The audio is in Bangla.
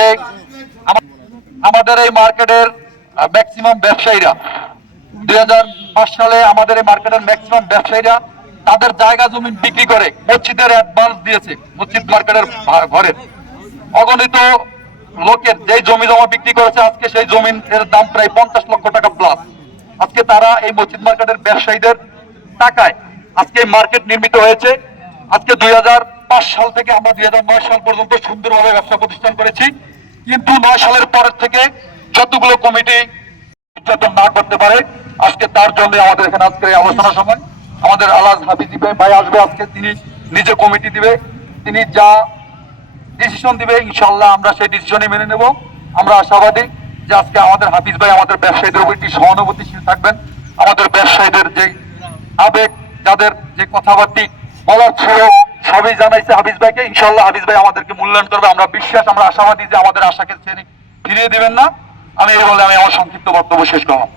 যে আমাদের এই মার্কেটের ম্যাক্সিমাম ব্যবসায়ীরা, দুই সালে আমাদের এই মার্কেটের ম্যাক্সিমাম ব্যবসায়ীরা তাদের জায়গা জমি বিক্রি করে মসজিদের অ্যাডভান্স দিয়েছে, মসজিদ মার্কেটের ঘরের। অগণিত লোকের যে জমি জমা বিক্রি করেছে, আজকে সেই জমির দাম প্রায় পঞ্চাশ লক্ষ টাকা প্লাস আজকে তারা এই মসজিদ মার্কেটের ব্যবসায়ীদের টাকায় আজকে মার্কেট নির্মিত হয়েছে। আজকে দুই হাজার সাল থেকে আমরা দুই হাজার নয় সাল পর্যন্ত সুন্দরভাবে ব্যবসা প্রতিষ্ঠান করেছি। কিন্তু নয় সালের পরের থেকে যতগুলো কমিটি নির্যাতন না করতে পারে, আজকে তার জন্য আমাদের এখানে আজকে আলোচনা সময় আমাদের আলাজ হাফিজি ভাই আসবে আজকে, তিনি নিজে কমিটি দিবে, তিনি যা ডিসিশন দিবে ইনশাল্লাহ আমরা সেই ডিসিশনে মেনে নেব। আমরা আশাবাদী যে আজকে আমাদের হাফিজ ভাই আমাদের ব্যবসায়ীদের উপর একটি সহানুভূতিশীল থাকবেন। আমাদের ব্যবসায়ীদের যে আবেগ, যাদের যে কথাবার্তি বলার ছিল সবই জানাইছে, হাফিজ ভাইকে ইনশাল্লাহ হাফিজ ভাই আমাদেরকে মূল্যায়ন করবে। আমরা বিশ্বাস, আমরা আশাবাদী যে আমাদের আশাকে ফিরিয়ে দিবেন না। আমি এই বলে আমি আমার সংক্ষিপ্ত বক্তব্য শেষ করলাম।